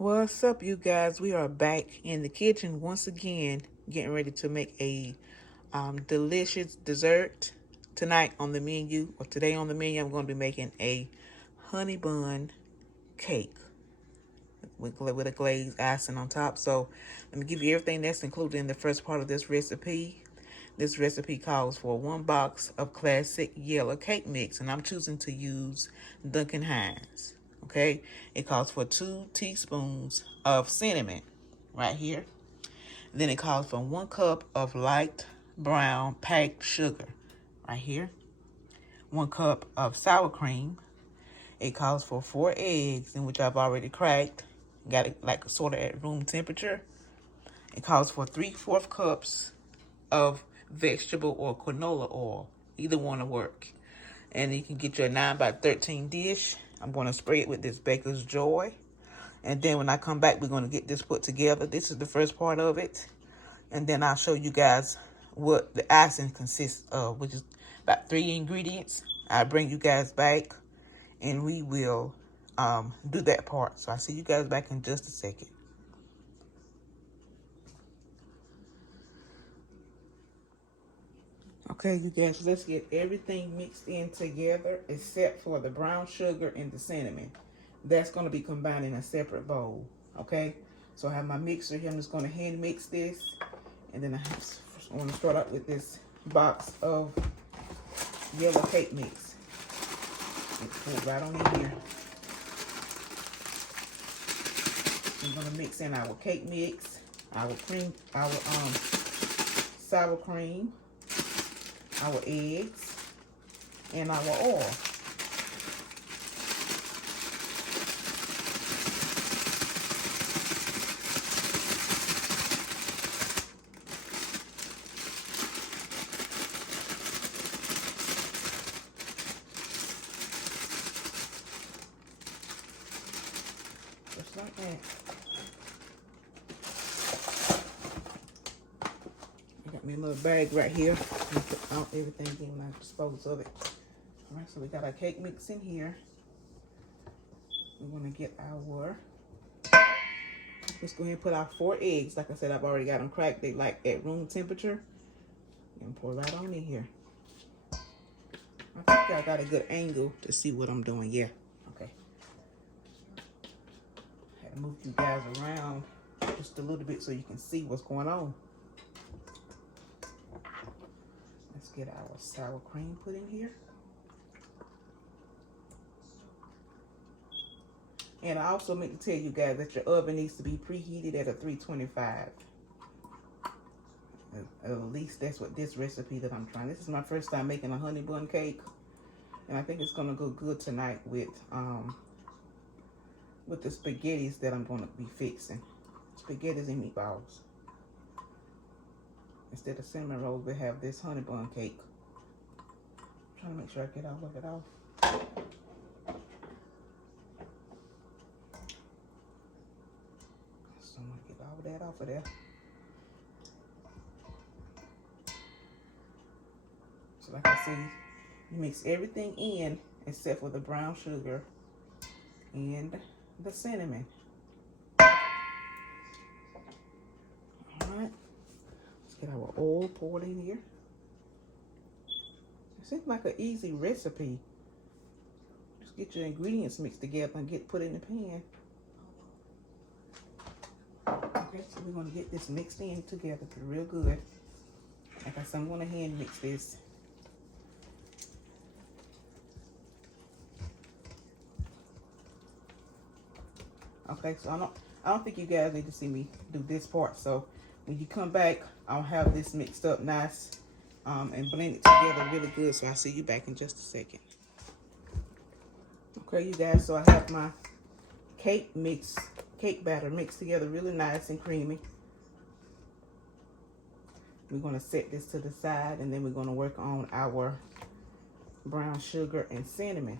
What's up, you guys? We are back in the kitchen once again, getting ready to make a delicious dessert. Tonight on the menu, or today on the menu, I'm going to be making a honey bun cake with a glazed icing on top. So let me give you everything that's included in the first part of this recipe. This recipe calls for 1 box of classic yellow cake mix, and I'm choosing to use Duncan Hines. Okay, it calls for 2 teaspoons of cinnamon right here. Then it calls for 1 cup of light brown packed sugar right here. 1 cup of sour cream. It calls for 4 eggs, in which I've already cracked. Got it like sort of at room temperature. It calls for 3/4 cups of vegetable or canola oil. Either one will work. And you can get your 9 by 13 dish. I'm going to spray it with this Baker's Joy. And then when I come back, we're going to get this put together. This is the first part of it. And then I'll show you guys what the icing consists of, which is about 3 ingredients. I'll bring you guys back and we will do that part. So I'll see you guys back in just a second. Okay, you guys, let's get everything mixed in together except for the brown sugar and the cinnamon. That's going to be combined in a separate bowl, okay? So I have my mixer here. I'm just going to hand mix this. And then I want to start out with this box of yellow cake mix. Put it right on in here. I'm going to mix in our cake mix, our cream, our sour cream, our eggs, and our oil. Just like that. I got me a little bag right here. And put out everything in when I dispose of it. All right, so we got our cake mix in here. We want to get our, let's go ahead and put our 4 eggs. Like I said, I've already got them cracked. They like at room temperature. And pour right on in here. I think I got a good angle to see what I'm doing. Yeah, okay. I had to move you guys around just a little bit so you can see what's going on. Let's get our sour cream put in here. And I also meant to tell you guys that your oven needs to be preheated at a 325. At least that's what this recipe that I'm trying. This is my first time making a honey bun cake. And I think it's gonna go good tonight with the spaghettis that I'm gonna be fixing. Spaghettis and meatballs. Instead of cinnamon rolls, we have this honey bun cake. I'm trying to make sure I get all of it off. So I'm gonna get all of that off of there. So like I said, you mix everything in except for the brown sugar and the cinnamon. Alright, let's get our oil poured in here. It seems like an easy recipe. Just get your ingredients mixed together and put in the pan. Okay, so we're gonna get this mixed in together real good. Like I said, I'm gonna hand mix this. Okay, so I don't think you guys need to see me do this part. So when you come back, I'll have this mixed up nice and blend it together really good. So I'll see you back in just a second. Okay, you guys, so I have my cake batter mixed together really nice and creamy. We're gonna set this to the side and then we're gonna work on our brown sugar and cinnamon.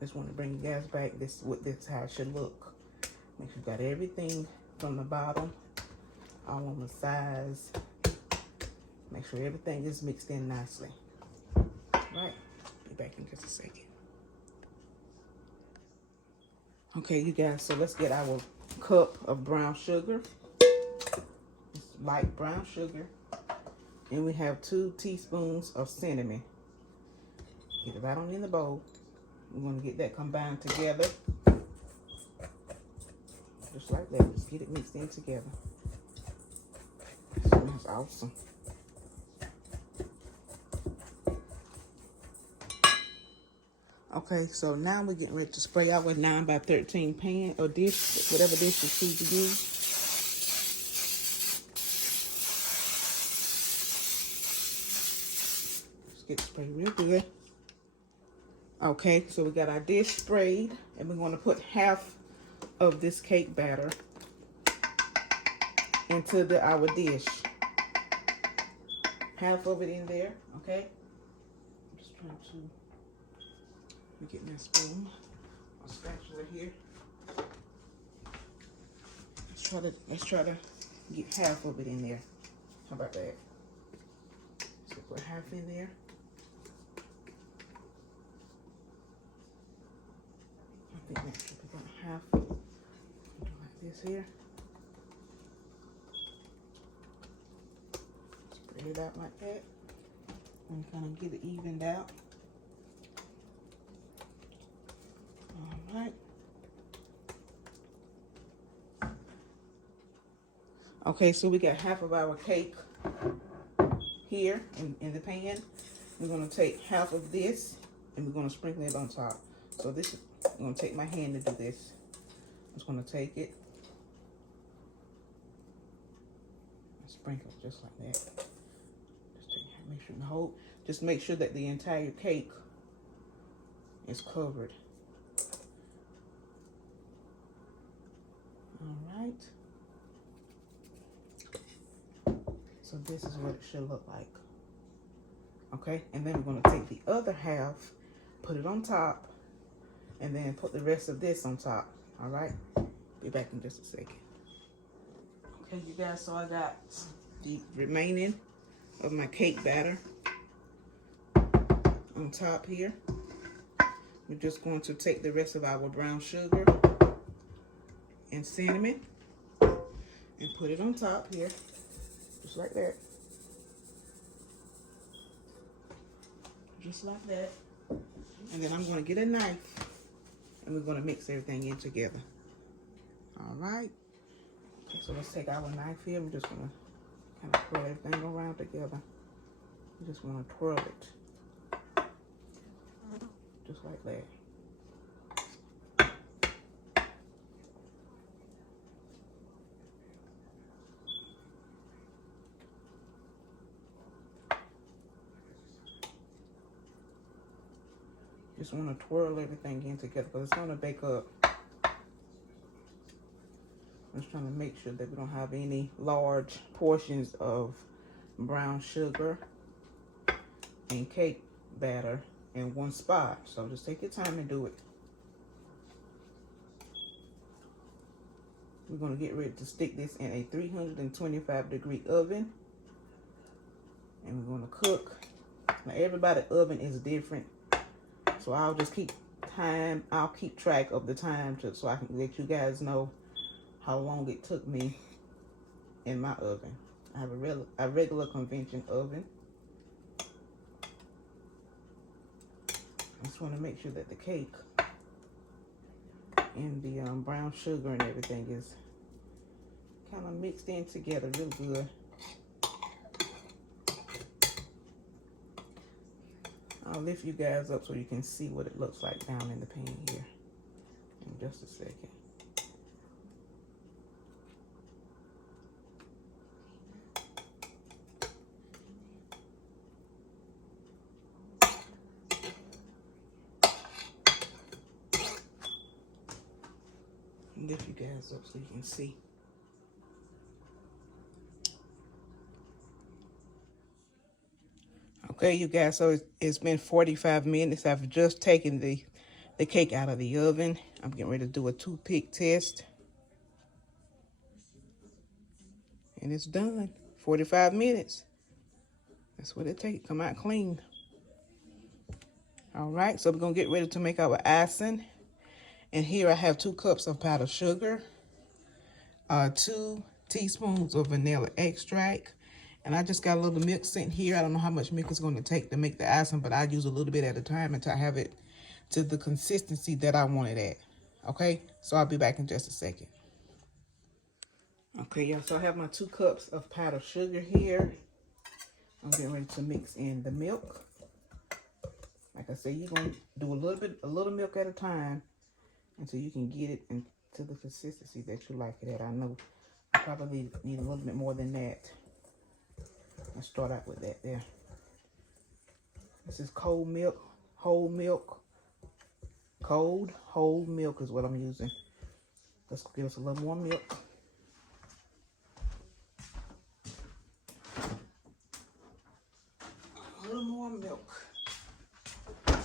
Just want to bring you guys back. This how it should look. Make sure you got everything from the bottom, all on the sides. Make sure everything is mixed in nicely. Right, be back in just a second. Okay, you guys, so let's get our cup of brown sugar. It's light brown sugar. And we have 2 teaspoons of cinnamon. Get it right on in the bowl. We're going to get that combined together. Just like that. Just get it mixed in together. It smells awesome. Okay, so now we're getting ready to spray out with 9 by 13 pan or dish, whatever dish you choose to use. Let's get it sprayed real good. Okay, so we got our dish sprayed, and we're going to put half of this cake batter into our dish. Half of it in there, okay? I'm just trying to get my spoon, my spatula here. Let's try to get half of it in there. How about that? So put half in there. I think that should be about half. Do like this here. Spread it out like that, and kind of get it evened out. All right. Okay, so we got half of our cake here in the pan. We're going to take half of this and we're going to sprinkle it on top. So this is, I'm going to take my hand to do this. I'm just going to take it and sprinkle it just like that. Just make sure that the entire cake is covered. All right. So this is what it should look like. Okay, and then we're going to take the other half, put it on top, and then put the rest of this on top. All right, be back in just a second. Okay, you guys, so I got the remaining of my cake batter on top here. We're just going to take the rest of our brown sugar and cinnamon and put it on top here, just like that. Just like that. And then I'm going to get a knife and we're going to mix everything in together. All right. Okay, so let's take our knife here. We're just going to kind of twirl everything around together. We just want to twirl it. Just like that. Just want to twirl everything in together because it's going to bake up. I'm just trying to make sure that we don't have any large portions of brown sugar and cake batter in one spot. So just take your time and do it. We're going to get ready to stick this in a 325-degree oven. And we're going to cook. Now everybody's oven is different. So I'll just keep time. I'll keep track of the time so I can let you guys know how long it took me in my oven. I have a regular convention oven. I just want to make sure that the cake and the brown sugar and everything is kind of mixed in together real good. I'll lift you guys up so you can see what it looks like down in the pan here in just a second. Lift you guys up so you can see. Okay, you guys, so it's been 45 minutes. I've just taken the cake out of the oven. I'm getting ready to do a toothpick test. And it's done. 45 minutes. That's what it takes. Come out clean. All right, so we're going to get ready to make our icing. And here I have 2 cups of powdered sugar, 2 teaspoons of vanilla extract, and I just got a little milk sitting here. I don't know how much milk it's going to take to make the icing, but I use a little bit at a time until I have it to the consistency that I want it at. Okay, so I'll be back in just a second. Okay, y'all, so I have my 2 cups of powdered sugar here. I'm getting ready to mix in the milk. Like I said, you're going to do a little milk at a time until you can get it into the consistency that you like it at. I know I probably need a little bit more than that. Let's start out with that there. This is cold milk, whole milk. Cold, whole milk is what I'm using. Let's give us a little more milk. A little more milk. I'm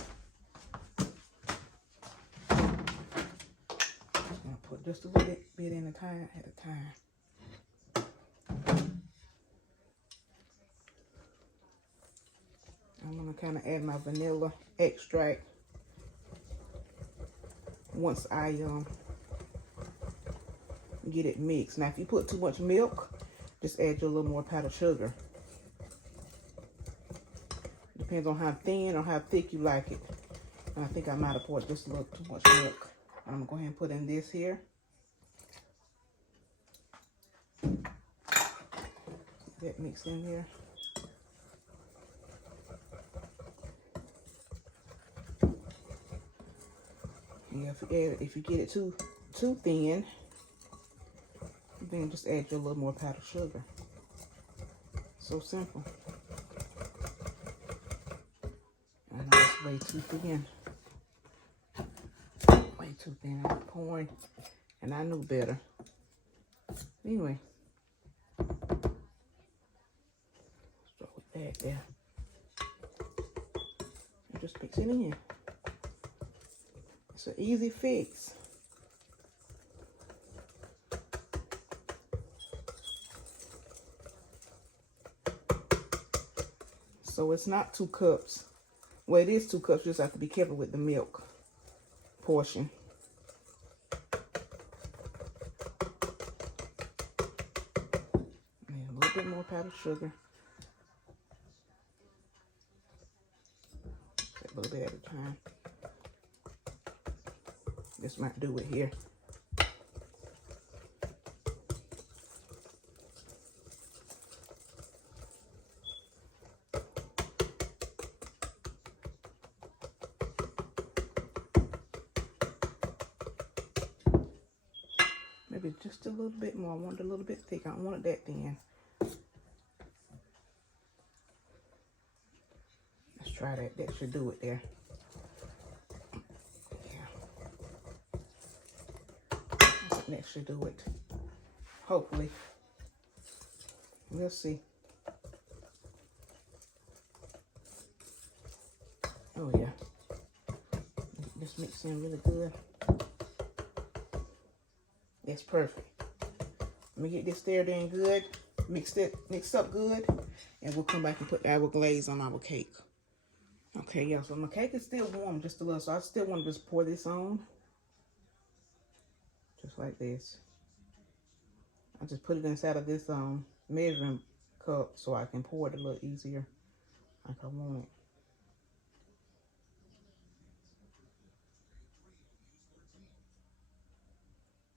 gonna put just a little bit in at a time. I'm gonna kind of add my vanilla extract once I get it mixed. Now, if you put too much milk, just add your little more powdered sugar. Depends on how thin or how thick you like it. And I think I might have poured just a little too much milk. I'm gonna go ahead and put in this here. Get that mixed in here. Yeah, if you get it too thin, then just add your little more powdered sugar. So simple. I know it's way too thin. Way too thin. I'm pouring, and I knew better. Anyway, start with that there. And just mix it in. It's an easy fix. So it's not 2 cups. Well, it is 2 cups. You just have to be careful with the milk portion. And a little bit more powdered sugar. A little bit at a time. This might do it here. Maybe just a little bit more. I want it a little bit thick. I don't want it that thin. Let's try that. That should do it there. That should do it. Hopefully. We'll see. Oh yeah. Get this mixed in really good. That's perfect. Let me get this stirred in good. Mixed up good. And we'll come back and put our glaze on our cake. Okay, yeah, so my cake is still warm just a little, so I still want to just pour this on. Just like this. I just put it inside of this measuring cup so I can pour it a little easier like I want it.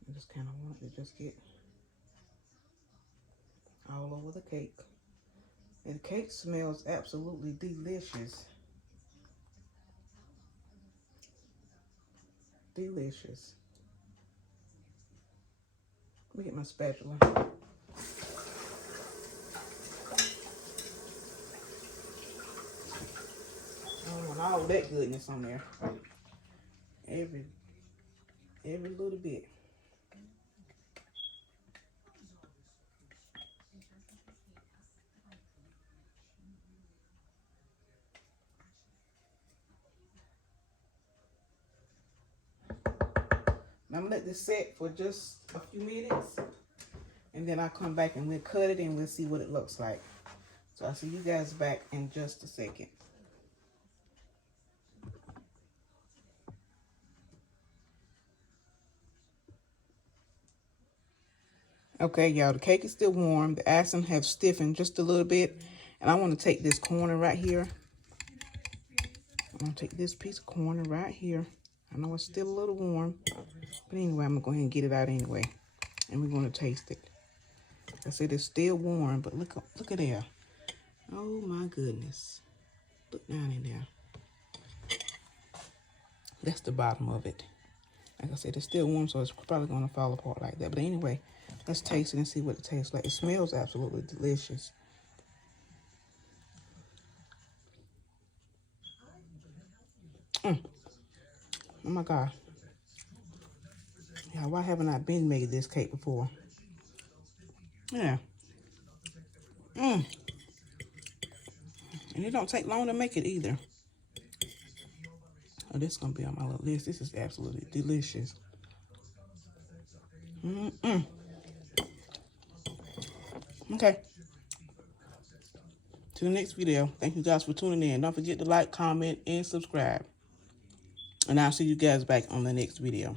I just kind of want it to just get all over the cake. And the cake smells absolutely delicious. Delicious. Let me get my spatula. I don't want all that goodness on there. Every little bit. Now I'm gonna let this set for just a few minutes, and then I'll come back and we'll cut it and we'll see what it looks like. So I'll see you guys back in just a second. Okay, y'all, the cake is still warm. The icing have stiffened just a little bit. And I want to take this corner right here. I'm going to take this piece of corner right here. I know it's still a little warm. But anyway, I'm going to go ahead and get it out anyway. And we're going to taste it. Like I said, it's still warm, but look at there. Oh, my goodness. Look down in there. That's the bottom of it. Like I said, it's still warm, so it's probably going to fall apart like that. But anyway, let's taste it and see what it tastes like. It smells absolutely delicious. Oh my God. Yeah, why haven't I been made this cake before? Yeah. And it don't take long to make it either. Oh, this is going to be on my little list. This is absolutely delicious. Okay. To the next video. Thank you guys for tuning in. Don't forget to like, comment, and subscribe. And I'll see you guys back on the next video.